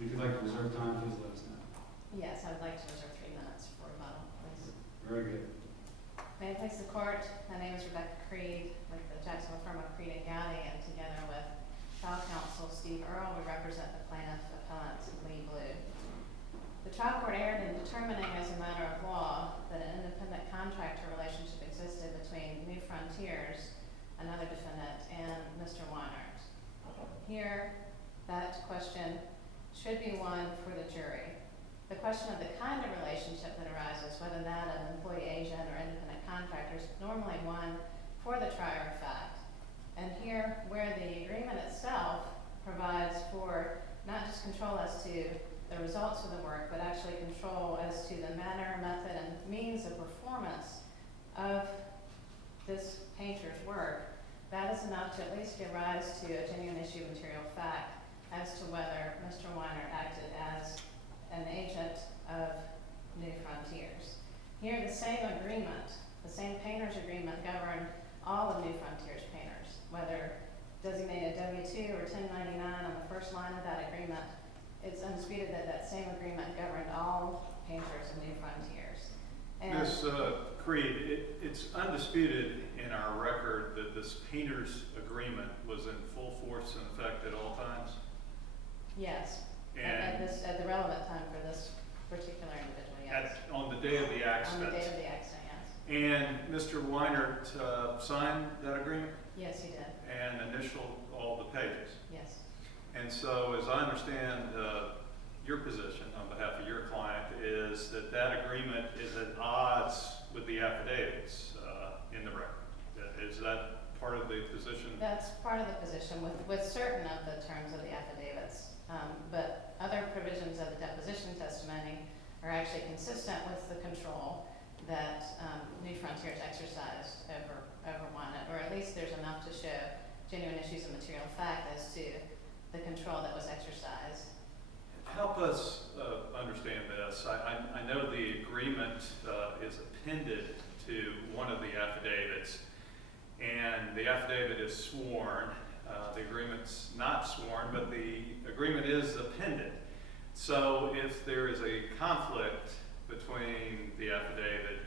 If you'd like to reserve time, please let us know. Yes, I would like to reserve 3 minutes for rebuttal, please. Very good. May it please the court, my name is Rebecca Creed with the Jacksonville firm of Creed and Gowdy, and together with trial counsel Steve Earle, we represent the plaintiff appellant Lee Blue. The trial court erred in determining as a matter of law that an independent contractor relationship existed between New Frontiers, another defendant, and Mr. Weinert. Here, that question should be one for the jury. The question of the kind of relationship that arises, whether that of employee agent or independent contractor, is normally one for the trier of fact. And here, where the agreement itself provides for not just control as to the results of the work, but actually control as to the manner, method, and means of performance of this painter's work, that is enough to at least give rise to a genuine issue of material fact as to whether Mr. Weinert acted as an agent of New Frontiers. Here, the same agreement, the same painter's agreement governed all of New Frontiers painters, whether designated W-2 or 1099 on the first line of that agreement. It's undisputed that that same agreement governed all painters of New Frontiers. And Ms. Creed, it's undisputed in our record that this painter's agreement was in full force and effect at all times? yes, And at the relevant time for this particular individual, yes. on the day of the On accident? the day of the accident, yes. And Mr. Weinert signed that agreement Yes, he did, and initialed all the pages? yes. And so, as I understand your position on behalf of your client, is that that agreement is at odds with the affidavits in the record. Is that part of the position? That's part of the position with certain of the terms of the affidavits. But other provisions of the deposition testimony are actually consistent with the control that New Frontiers exercised over Weinert, or at least there's enough to show genuine issues of material fact as to the control that was exercised. Help us understand this. I know the agreement is appended to one of the affidavits, and the affidavit is sworn. The agreement's not sworn, but the agreement is appended. So if there is a conflict between the affidavit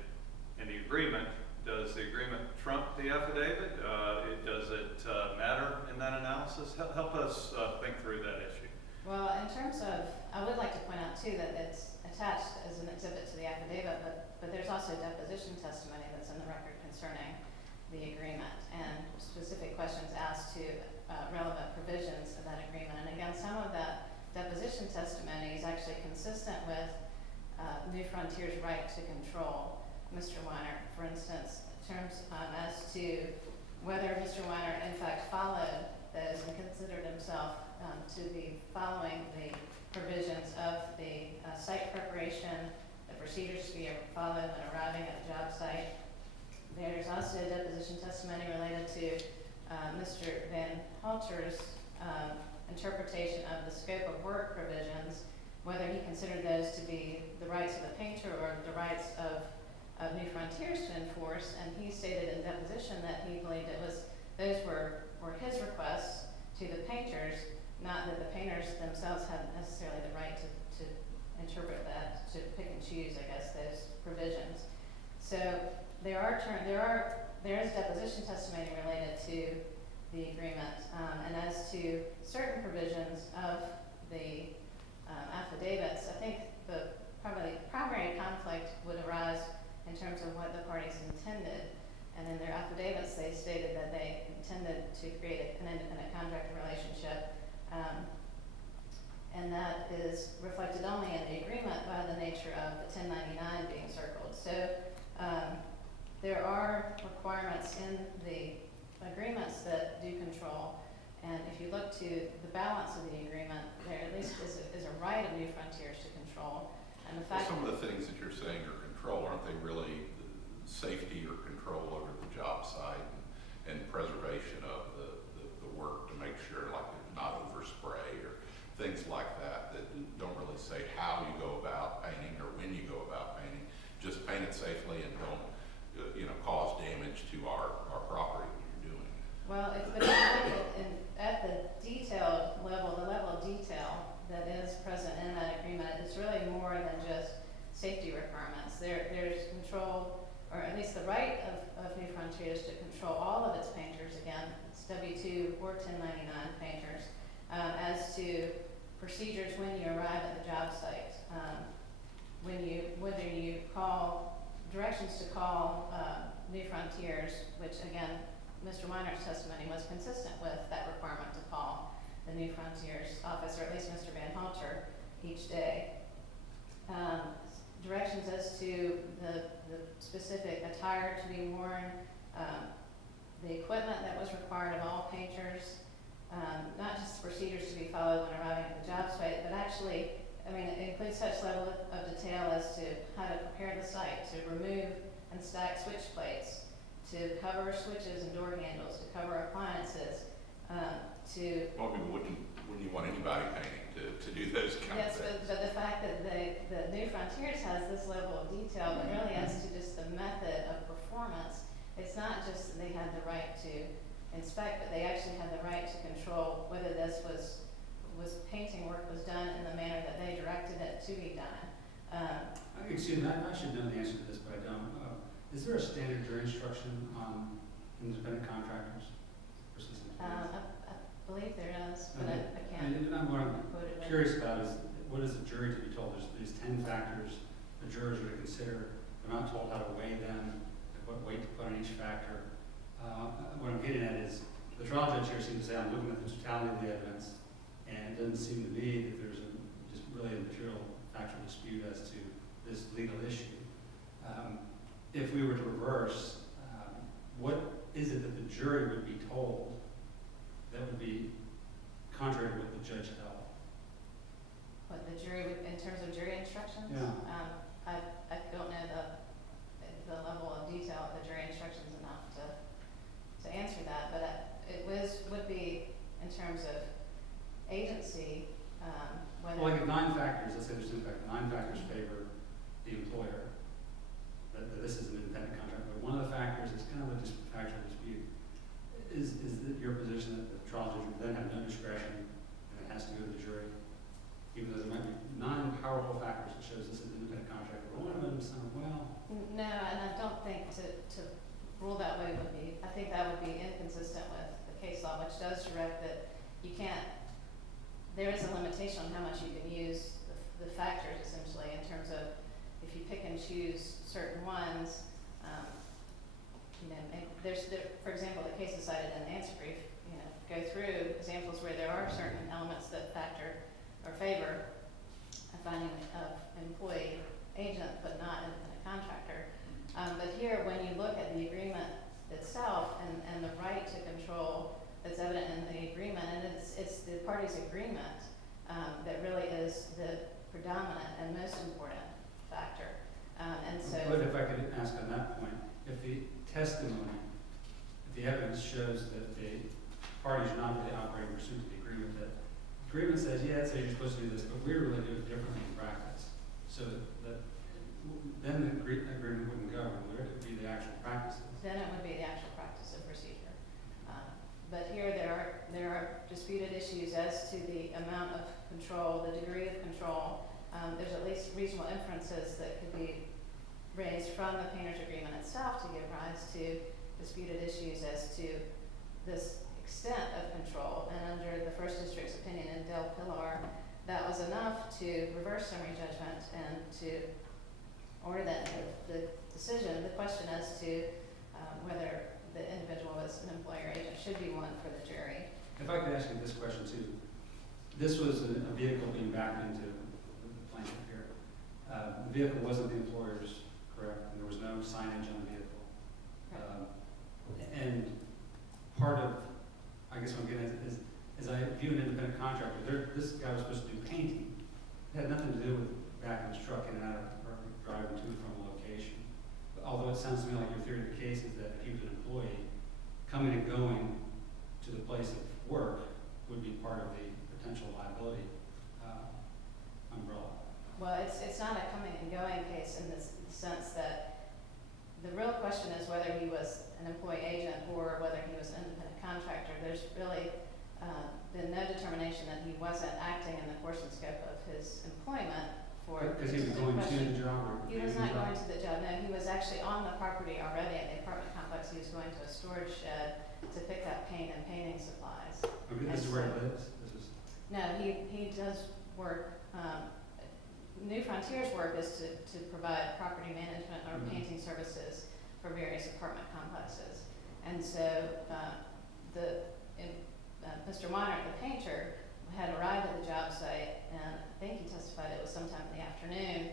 and the agreement, does the agreement trump the affidavit? Does it matter in that analysis? Help us think through that issue. Well, in terms of, I would like to point out too that it's attached as an exhibit to the affidavit, but there's also deposition testimony that's in the record concerning the agreement and specific questions asked to relevant provisions of that agreement. And again, some of that deposition testimony is actually consistent with New Frontiers' right to control Mr. Weinert. For instance, in terms as to whether Mr. Weinert in fact followed those and considered himself to be following the provisions of the site preparation, the procedures to be followed when arriving at a job site. There's also deposition testimony related to Mr. Van Halter's interpretation of the scope of work provisions, whether he considered those to be the rights of the painter or the rights of New Frontiers to enforce. And he stated in deposition that he believed those were his requests to the painters, not that the painters themselves had necessarily the right to interpret that, to pick and choose, I guess, those provisions. So there is deposition testimony related to the agreement, and as to certain provisions of the affidavits, I think probably the primary conflict would arise in terms of what the parties intended. And in their affidavits, they stated that they intended to create an independent contractor relationship, and that is reflected only in the agreement by the nature of the 1099 being circled. So there are requirements in the agreements that do control, and if you look to the balance of the agreement, there at least is a right of New Frontiers to control. And the fact some of the things that you're saying are control, aren't they really safety or control over the job site and preservation of the work to make sure, like, there's not overspray or things like that don't really say how you go about painting or when you go about painting. Just paint it safely and don't cause damage to our property when you're doing it. Well, but if you look at the detailed level, the level of detail that is present at least the right of New Frontiers to control all of its painters, again, it's W-2 or 1099 painters, as to procedures when you arrive at the job site. Whether you call, directions to call New Frontiers, which again, Mr. Weinert's testimony was consistent with that requirement to call the New Frontiers office, or at least Mr. Van Halter, each day. Directions as to the specific attire to be worn, the equipment that was required of all painters, not just procedures to be followed when arriving at the job site, but actually, I mean, it includes such level of detail as to how to prepare the site, to remove and stack switch plates, to cover switches and door handles, to cover appliances, to... Well, wouldn't you want anybody painting to do those kind Yes, of things? but the fact that the New Frontiers has this level of detail, but really as to just the method of performance, it's not just that they had the right to inspect, but they actually had the right to control whether this was painting work was done in the manner that they directed it to be done. Excuse me, I should know the answer to this, but I don't. Is there a standard jury instruction on independent contractors versus employees? I believe there is, but I can't What I'm quote it. curious about is, what is the jury to be told? There's these 10 factors the jurors are to consider. They're not told how to weigh them, what weight to put on each factor. What I'm getting at is, the trial judge here seems to say, I'm looking at the totality of the evidence, and it doesn't seem to me that there's just really a material factual dispute as to this legal issue. If we were to reverse, what is it that the jury would be told that would be contrary to what the judge held? What the jury would, in terms of jury instructions? Yeah. I don't know the level of detail of the jury instructions enough to answer that, but it would be in terms of agency, whether... Well, like if 9 factors, let's say there's 9 factors favor the employer, that this is an independent contract, but one of the factors is kind of a factual dispute. Is it your position that the trial judge would then have no discretion and it has to go to the jury, even though there might be 9 powerful factors that shows this is an independent contract, but one of them is well. No, and I don't think to rule that way would be, I think that would be inconsistent with the case law, which does direct that you can't, there is a limitation on how much you can use the factors essentially in terms of if you pick and choose certain ones, for example, the cases cited in the answer brief, go through examples where there are certain elements that factor or favor a finding of employee agent, but not independent contractor. But here, when you look at the agreement itself and the right to control that's evident in the agreement, and it's the parties' agreement that really is the predominant and most important factor. And so, But if I could ask on that point, if the testimony, if the evidence shows that the parties are not really operating pursuant to the agreement, that the agreement says, yeah, it says you're supposed to do this, but we really do it differently in practice. So that then the agreement wouldn't govern, would it? It would be the actual practices. then it would be the actual practice of procedure. But here there are disputed issues as to the amount of control, the degree of control. There's at least reasonable inferences that could be raised from the painter's agreement itself to give rise to disputed issues as to this extent of control. And under the First District's opinion in Del Pilar, that was enough to reverse summary judgment and to order that the decision, the question as to whether the individual as an employer agent should be one for the jury. If I could ask you this question too. This was a vehicle being backed into the plaintiff here. The vehicle wasn't the employer's, correct? And there was no signage on the vehicle. And part of, I guess what I'm getting at is, as I view an independent contractor, this guy was supposed to do painting. It had nothing to do with backing his truck in and out of, or driving to and from a location. But although it sounds to me like your theory of the case is that if he was an employee, coming and going to the place of work would be part of the potential liability umbrella. Well, it's not a coming and going case in this sense that the real question is whether he was an employee agent or whether he was an independent contractor. There's really been no determination that he wasn't acting in the course and scope of his employment for. Because he was the going to question. the job or? He was not going to the job, no, he was actually on the property already at the apartment complex. He was going to a storage shed to pick up paint and painting supplies. Okay, this is where he lives? This is, No, he does work, New Frontier's work is to provide property management or Mhm. painting services for various apartment complexes. And so, Mr. Weinert, the painter, had arrived at the job site, and I think he testified it was sometime in the afternoon,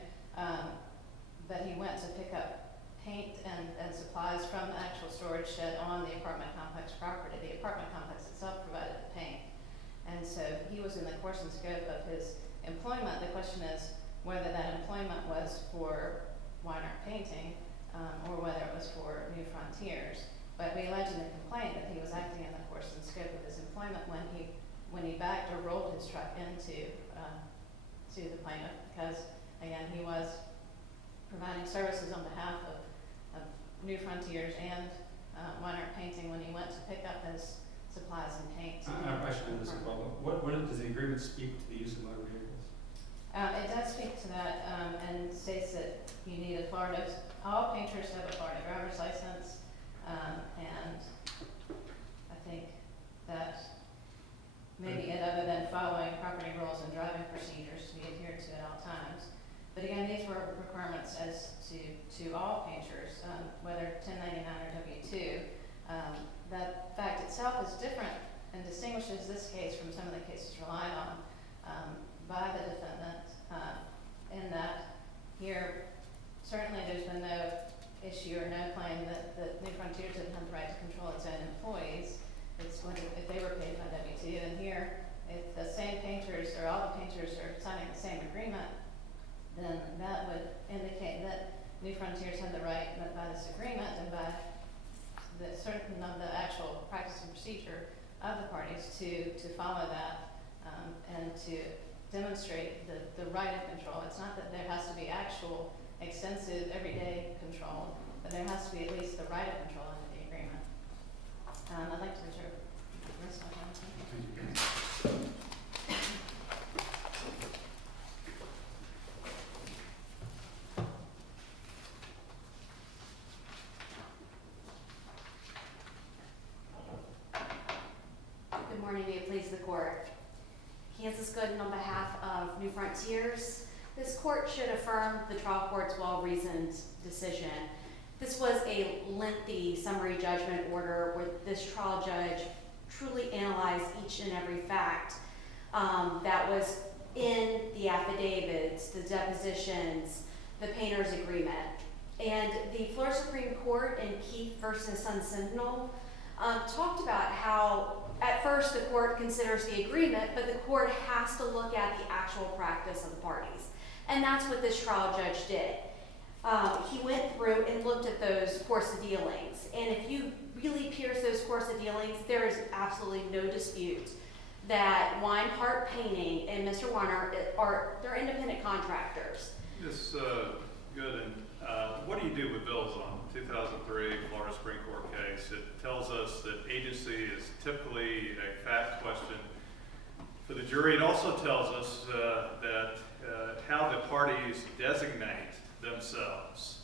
but he went to pick up paint and supplies from the actual storage shed on the apartment complex property. The apartment complex itself provided the paint. And so he was in the course and scope of his employment. The question is whether that employment was for Weinert Painting, or whether it was for New Frontiers. But we allege in the complaint that he was acting in the course and scope of his employment when he backed or rolled his truck into to the plaintiff, because again, he was providing services on behalf of New Frontiers and Weinert Painting when he went to pick up his supplies and paints. I have a question on this as well. What does the agreement speak to the use of motor vehicles? It does speak to that, and states that you need a Florida, all painters have a Florida driver's license, and I think that maybe it, other than following property rules and driving procedures to be adhered to at all times. But again, these were requirements as to all painters, whether 1099 or W-2. That fact itself is different and distinguishes this case from some of the cases relied on by the defendant, in that here, certainly there's been no issue or no claim that New Frontiers didn't have the right to control its own employees. It's when, if they were paid by W-2, and here, if the same painters or all the painters are signing the same agreement, then that would indicate that New Frontiers had the right by this agreement and by the certain of the actual practice and procedure of the parties to follow that, and to demonstrate the right of control. It's not that there has to be actual extensive everyday control, but there has to be at least the right of control under the agreement. I'd like to reserve the rest of my time. Thank you. Good morning, may it please the court. Kansas Gooden on behalf of New Frontiers. This court should affirm the trial court's well-reasoned decision. This was a lengthy summary judgment order where this trial judge truly analyzed each and every fact that was in the affidavits, the depositions, the painter's agreement. And the Florida Supreme Court in Keith versus Sun Sentinel talked about how at first the court considers the agreement, but the court has to look at the actual practice of the parties. And that's what this trial judge did. He went through and looked at those course of dealings. And if you really pierce those course of dealings, there is absolutely no dispute that Weinert Painting and Mr. Weinert they're independent contractors. Ms. Gooden, what do you do with bills on 2003 Florida Supreme Court case? It tells us that agency is typically a fact question for the jury. It also tells us that how the parties designate themselves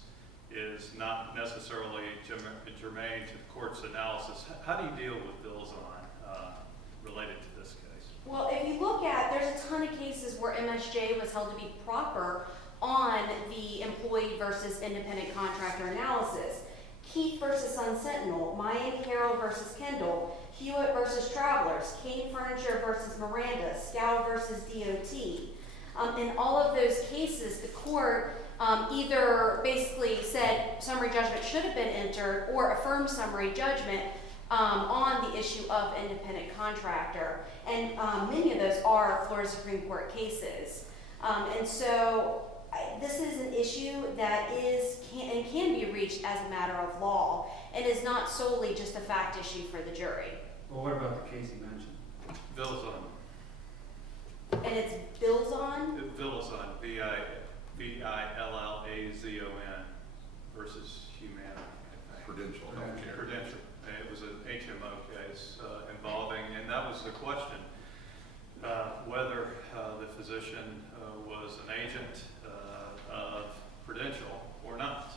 is not necessarily germane to the court's analysis. How do you deal with bills on related to this case? Well, if you look at, there's a ton of cases where MSJ was held to be proper on the employee versus independent contractor analysis. Keith versus Sun Sentinel, Miami Herald versus Kendall, Hewitt versus Travelers, Kane Furniture versus Miranda, Scow versus DOT. In all of those cases, the court either basically said summary judgment should have been entered or affirmed summary judgment on the issue of independent contractor. And many of those are Florida Supreme Court cases. And so this is an issue that can be reached as a matter of law and is not solely just a fact issue for the jury. Well, what about the case you mentioned? Bills on. And it's bills on? Villazon, Villazon versus Humana, I think. Prudential healthcare. Prudential. It was an HMO case involving, and that was the question, whether the physician was an agent prudential or not.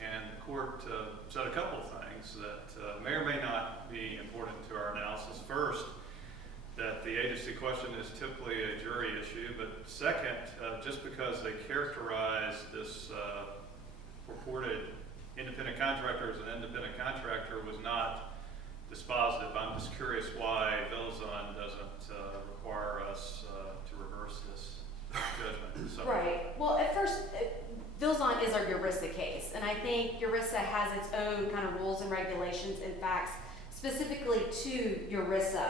And the court said a couple of things that may or may not be important to our analysis. First, that the agency question is typically a jury issue, but second, just because they characterize this purported independent contractor as an independent contractor was not dispositive. I'm just curious why Velazon doesn't require us to reverse this judgment. So. Right. Well, at first, Velazon is our ERISA case, and I think ERISA has its own kind of rules and regulations and facts specifically to ERISA.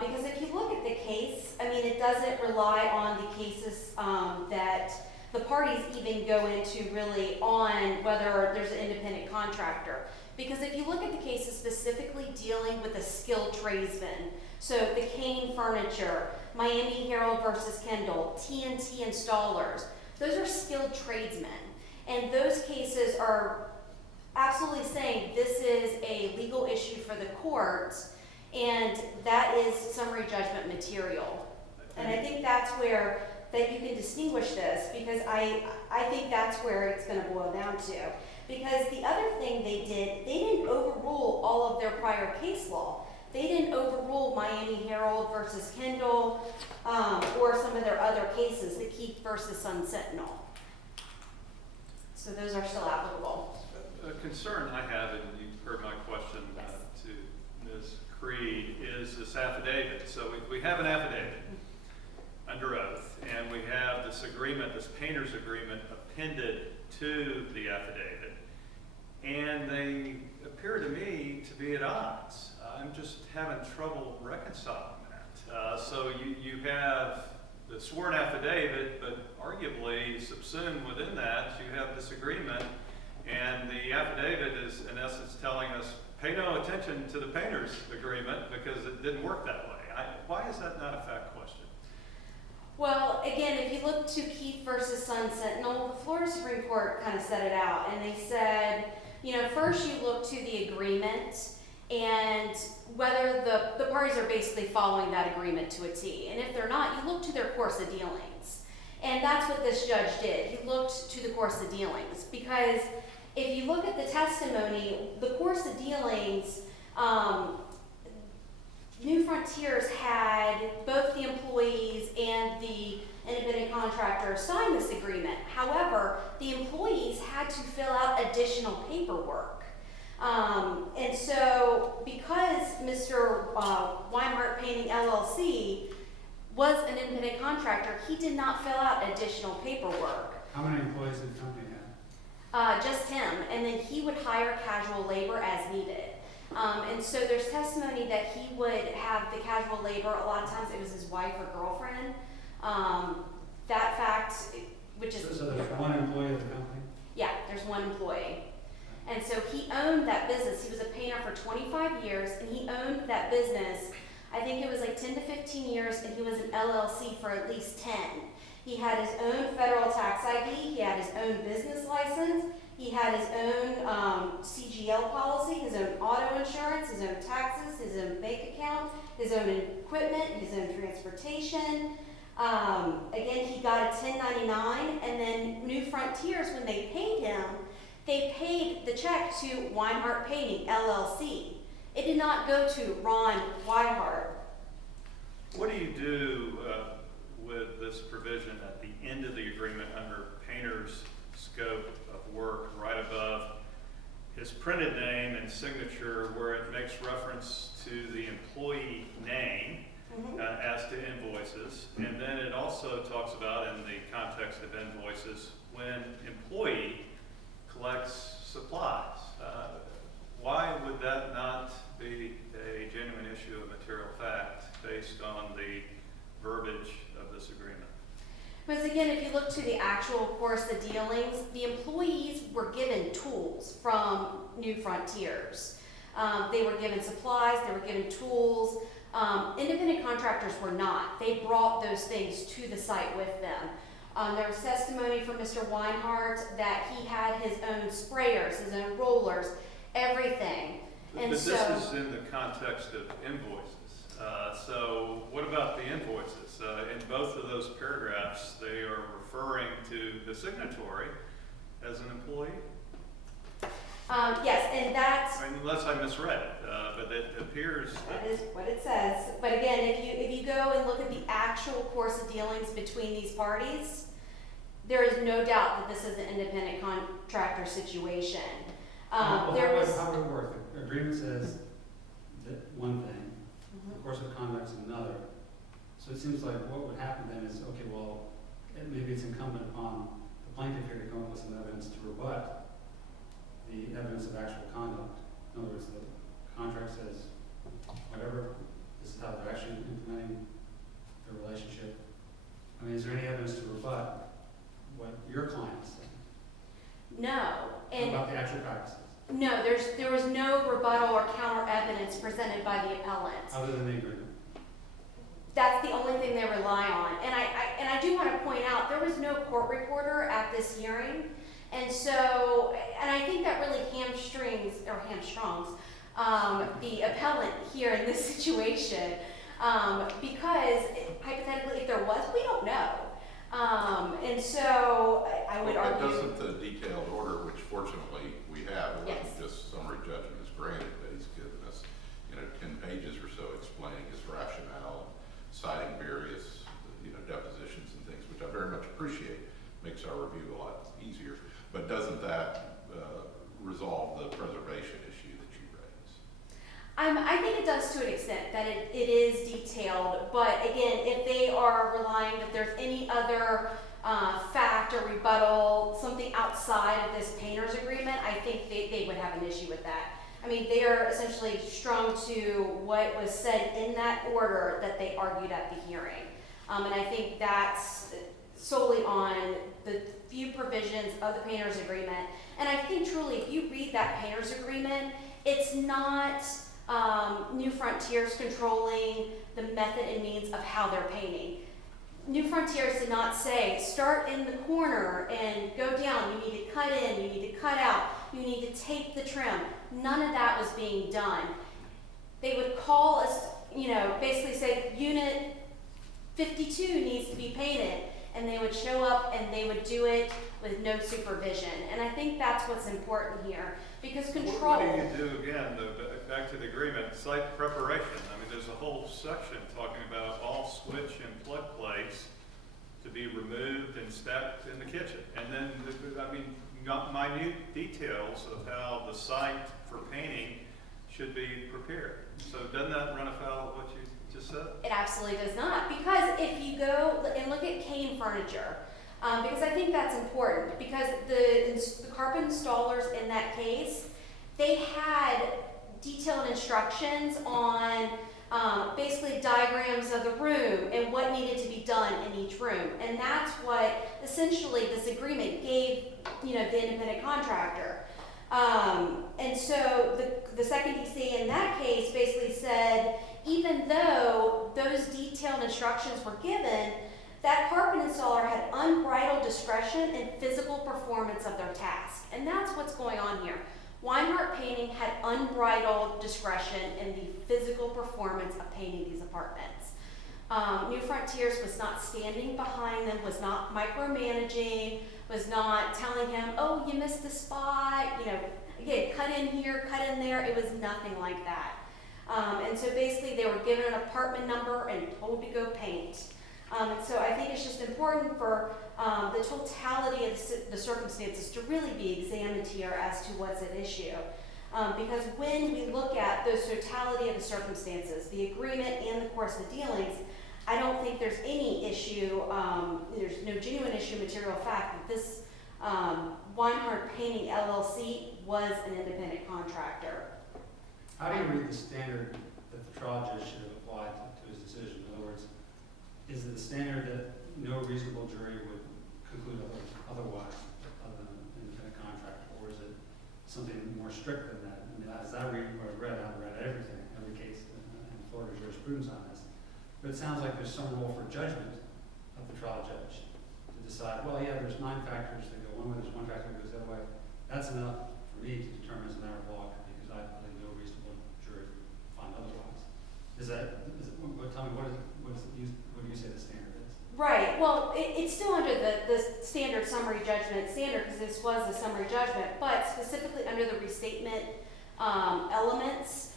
Because if you look at the case, I mean, it doesn't rely on the cases that the parties even go into really on whether there's an independent contractor. Because if you look at the cases specifically dealing with a skilled tradesman, so the Kane Furniture, Miami Herald versus Kendall, TNT Installers, those are skilled tradesmen. And those cases are absolutely saying this is a legal issue for the courts, and that is summary judgment material. And I think that's where that you can distinguish this, because I think that's where it's going to boil down to. Because the other thing they didn't overrule all of their prior case law. They didn't overrule Miami Herald versus Kendall or some of their other cases, the Keith versus Sun Sentinel. So those are still applicable. A concern I have, and you've heard my question to Ms. Creed, is this affidavit. So we have an affidavit under oath, and we have this agreement, this painter's agreement, appended to the affidavit. And they appear to me to be at odds. I'm just having trouble reconciling that. So you have the sworn affidavit, but arguably subsumed within that, you have this agreement, and the affidavit is in essence telling us, pay no attention to the painter's agreement because it didn't work that way. Why is that not a fact question? Well, again, if you look to Keith versus Sun Sentinel, the Florida Supreme Court kind of set it out, and they said, first you look to the agreement and whether the parties are basically following that agreement to a T. And if they're not, you look to their course of dealings. And that's what this judge did. He looked to the course of dealings, because if you look at the testimony, the course of dealings, New Frontiers had both the employees and the independent contractor sign this agreement. However, the employees had to fill out additional paperwork. And so because Mr. Weinert Painting LLC was an independent contractor, he did not fill out additional paperwork. How many employees did the company have? Just him, and then he would hire casual labor as needed. And so there's testimony that he would have the casual labor, a lot of times it was his wife or girlfriend. That fact, which is... So there's one employee of the company? Yeah, there's one employee. And so he owned that business. He was a painter for 25 years, and he owned that business, I think it was like 10 to 15 years, and he was an LLC for at least 10. He had his own federal tax ID, he had his own business license, he had his own CGL policy, his own auto insurance, his own taxes, his own bank account, his own equipment, his own transportation. Again, he got a 1099, and then New Frontiers, when they paid him, they paid the check to Weinert Painting, LLC. It did not go to Ron Weinert. What do you do with this provision at the end of the agreement under painter's scope of work, right above his printed name and signature, where it makes reference to the employee name as to invoices, and then it also talks about, in the context of invoices, when employee collects supplies. Why would that not be a genuine issue of material fact based on the verbiage of this agreement? Because again, if you look to the actual course of dealings, the employees were given tools from New Frontiers. They were given supplies, they were given tools. Independent contractors were not. They brought those things to the site with them. There was testimony from Mr. Weinert that he had his own sprayers, his own rollers, everything. But this is in the context of invoices. So what about the invoices? In both of those paragraphs, they are referring to the signatory as an employee? Yes, and that's, I mean, unless I misread it, but it appears that is what it says. But again, if you go and look at the actual course of dealings between these parties, there is no doubt that this is an independent contractor situation. Well, There was. how would it work? The agreement says that one thing, the Mhm. course of conduct is another. So it seems like what would happen then is, okay, well, maybe it's incumbent upon the plaintiff here to come up with some evidence to rebut the evidence of actual conduct. In other words, the contract says, whatever, this is how they're actually implementing the relationship. I mean, is there any evidence to rebut what your client is saying No, and about the actual practices, no, there was no rebuttal or counter evidence presented by the appellant. other than the agreement? That's the only thing they rely on. And I do want to point out, there was no court reporter at this hearing. And so, and I think that really hamstrings the appellant here in this situation. Because hypothetically, if there was, we don't know. And so I would But argue. doesn't the detailed order, which fortunately we have, it Yes. wasn't just summary judgment is granted, but he's given us, 10 pages or so explaining his rationale, citing various, depositions and things, which I very much appreciate, makes our review a lot easier. But doesn't that resolve the preservation issue that you raised? I think it does to an extent, that it is detailed, but again, if they are relying that there's any other fact or rebuttal, something outside of this painter's agreement, I think they would have an issue with that. I mean, they are essentially strung to what was said in that order that they argued at the hearing. And I think that's solely on the few provisions of the painter's agreement. And I think truly, if you read that painter's agreement, it's not New Frontiers controlling the method and means of how they're painting. New Frontiers did not say, start in the corner and go down. You need to cut in, you need to cut out, you need to tape the trim. None of that was being done. They would call us, basically say, unit 52 needs to be painted. And they would show up and they would do it with no supervision. And I think that's what's important here, because control. What do you do again, back to the agreement, site preparation? I mean, there's a whole section talking about all switch and plug plates to be removed and stacked in the kitchen. And then, minute details of how the site for painting should be prepared. So doesn't that run afoul of what you just said? It absolutely does not, because if you go and look at Kane Furniture, because I think that's important, because the carpet installers in that case, they had detailed instructions on basically diagrams of the room and what needed to be done in each room. And that's what essentially this agreement gave, the independent contractor. And so the second DC in that case basically said, even though those detailed instructions were given, that carpet installer had unbridled discretion in physical performance of their task. And that's what's going on here. Weinert Painting had unbridled discretion in the physical performance of painting these apartments. New Frontiers was not standing behind them, was not micromanaging, was not telling him, oh, you missed a spot, again, cut in here, cut in there. It was nothing like that. And so basically they were given an apartment number and told to go paint. And so I think it's just important for the totality of the circumstances to really be examined here as to what's at issue. Because when we look at those totality of the circumstances, the agreement and the course of dealings, I don't think there's any issue, there's no genuine issue, material fact, that this Weinert Painting LLC was an independent contractor. How do you read the standard that the trial judge should have applied to his decision? In other words, is it the standard that no reasonable jury would conclude otherwise, other than an independent contractor, or is it something more strict than that? I mean, as I read what I've read everything, every case in Florida jurisprudence on this. But it sounds like there's some role for judgment of the trial judge to decide, well, yeah, there's 9 factors that go one way, there's 1 factor that goes the other way. That's enough for me to determine as a matter of law, because I believe no reasonable jury would find otherwise. Tell me, what do you say the standard is? Right, well, it's still under the standard summary judgment standard, because this was a summary judgment, but specifically under the restatement elements,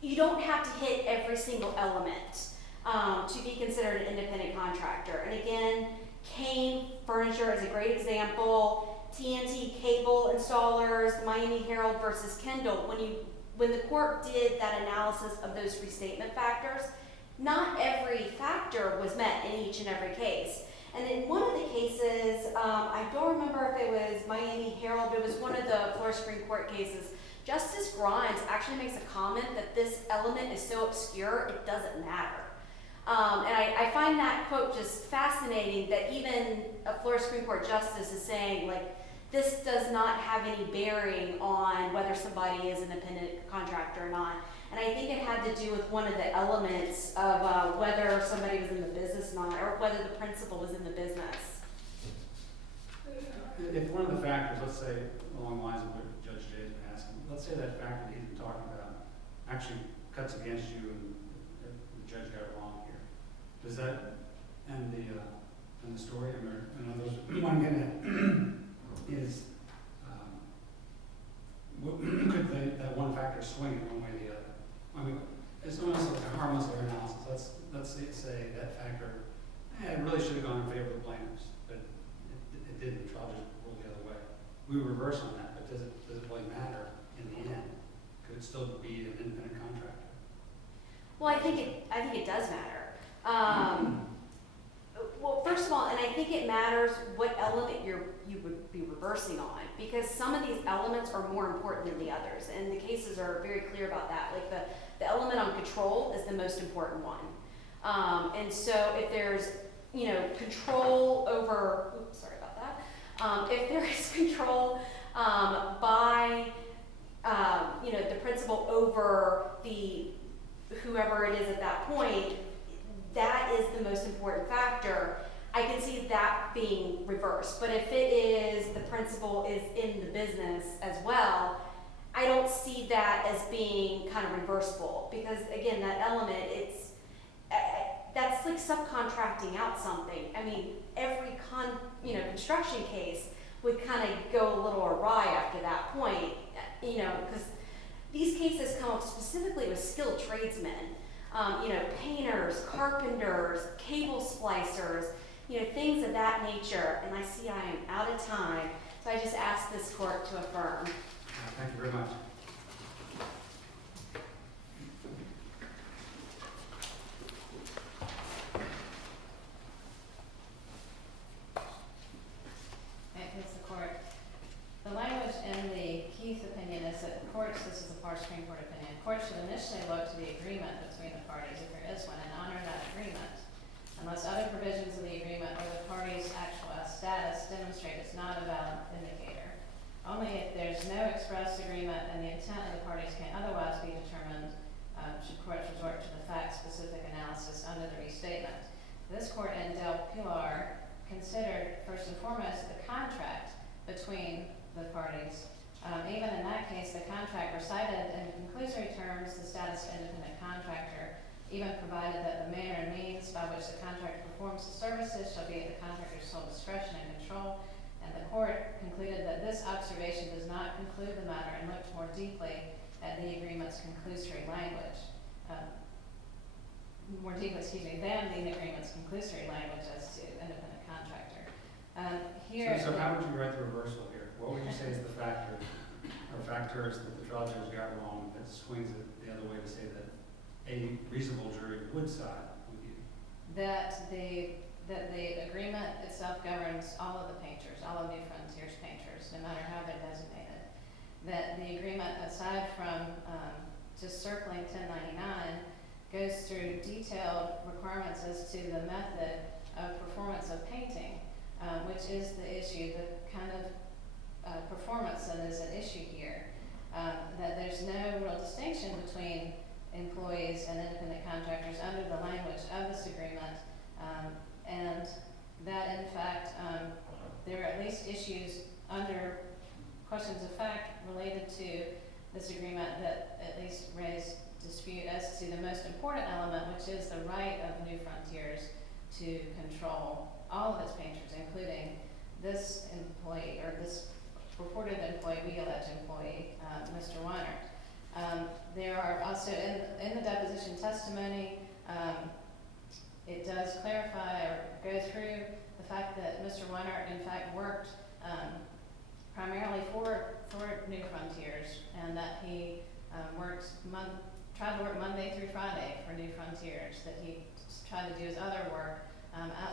you don't have to hit every single element to be considered an independent contractor. And again, Kane Furniture is a great example. TNT Cable Installers, the Miami Herald versus Kendall. When the court did that analysis of those restatement factors, not every factor was met in each and every case. And in one of the cases, I don't remember if it was Miami Herald, but it was one of the Florida Supreme Court cases. Justice Grimes actually makes a comment that this element is so obscure, it doesn't matter. And I find that quote just fascinating, that even a Florida Supreme Court justice is saying, like, this does not have any bearing on whether somebody is an independent contractor or not. And I think it had to do with one of the elements of whether somebody was in the business or not, or whether the principal was in the business. If one of the factors, let's say along the lines of what Judge Jay has been asking, let's say that factor that he's been talking about actually cuts against you and the judge got it wrong here. Does that end the story? I mean, those, what I'm getting at is, could that one factor swing it one way or the other? I mean, it's almost like a harmless error analysis. Let's say that factor, it really should have gone in favor of the plaintiffs, but it didn't. The trial just ruled the other way. We reverse on that, but does it really matter in the end? Could it still be an independent contractor? Well, I think it does matter. Well, first of all, and I think it matters what element you would be reversing on, because some of these elements are more important than the others, and the cases are very clear about that. Like the element on control is the most important one. And so if there's, control over, sorry about that. If there is control by, the principal over whoever it is at that point, that is the most important factor. I can see that being reversed. But if it is the principal is in the business as well, I don't see that as being kind of reversible, because again, that element, that's like subcontracting out something. I mean, every construction case would kind of go a little awry after that point, because these cases come up specifically with skilled tradesmen. Painters, carpenters, cable splicers, things of that nature. And I see I am out of time, so I just ask this court to affirm. Thank you very much. It's the court. The language in the Keith opinion is that courts, this is the Florida Supreme Court opinion, courts should initially look to the agreement between the parties, if there is one, and honor that agreement, unless other provisions of the agreement or the party's actual status demonstrate it's not a valid indicator. Only if there's no express agreement and the intent of the parties can otherwise be determined, should courts resort to the fact-specific analysis under the restatement. This court in Del Pilar considered, first and foremost, the contract between the parties. Even in that case, the contract recited in conclusory terms the status of independent contractor, even provided that the manner and means by which the contractor performs the services shall be at the contractor's sole discretion and control. And the court concluded that this observation does not conclude the matter and looked more deeply at the agreement's conclusory language. Than the agreement's conclusory language as to independent contractor. So how would you write the reversal here? What would you say is the factor, or factors that the trial judge got wrong that swings it the other way to say that a reasonable jury would side with you? That the agreement itself governs all of the painters, all of New Frontiers painters, no matter how they're designated. That the agreement, aside from just circling 1099, goes through detailed requirements as to the method of performance of painting, which is the issue, the kind of performance that is at issue here. That there's no real distinction between employees and independent contractors under the language of this agreement, and that in fact there are at least issues under questions of fact related to this agreement that at least raise dispute as to the most important element, which is the right of New Frontiers to control all of its painters, including this employee, or this purported employee, we allege employee, Mr. Weinert. There are also, in the deposition testimony, it does clarify or go through the fact that Mr. Weinert in fact worked primarily for New Frontiers, and that he tried to work Monday through Friday for New Frontiers, that he tried to do his other work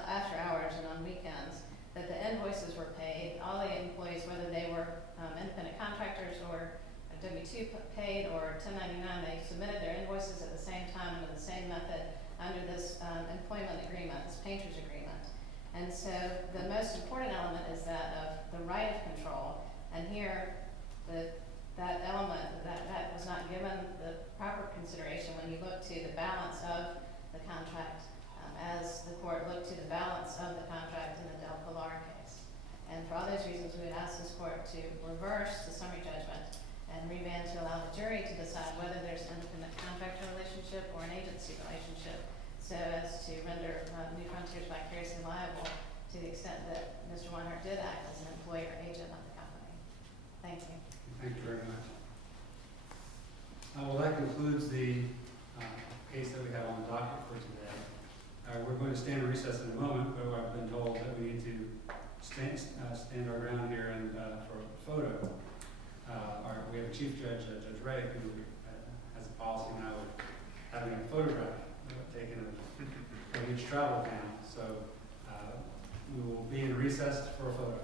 after hours and on weekends, that the invoices were paid, all the employees, whether they were independent contractors or W-2 paid or 1099, they submitted their invoices at the same time under the same method under this employment agreement, this painter's agreement. And so the most important element is that of the right of control. And here, that element, that was not given the proper consideration when you look to the balance of the contract, as the court looked to the balance of the contract in the Del Pilar case. And for all those reasons, we would ask this court to reverse the summary judgment and remand to allow the jury to decide whether there's an independent contractor relationship or an agency relationship, so as to render New Frontiers vicariously liable to the extent that Mr. Weinert did act as an employee or agent of the company. Thank you. Thank you very much. Well, that concludes the case that we have on the docket for today. We're going to stand in recess in a moment, but I've been told that we need to stand our ground here and for a photo. We have a chief judge, Judge Ray, who has a policy now of having a photograph taken of each travel panel. So we will be in recess for a photo.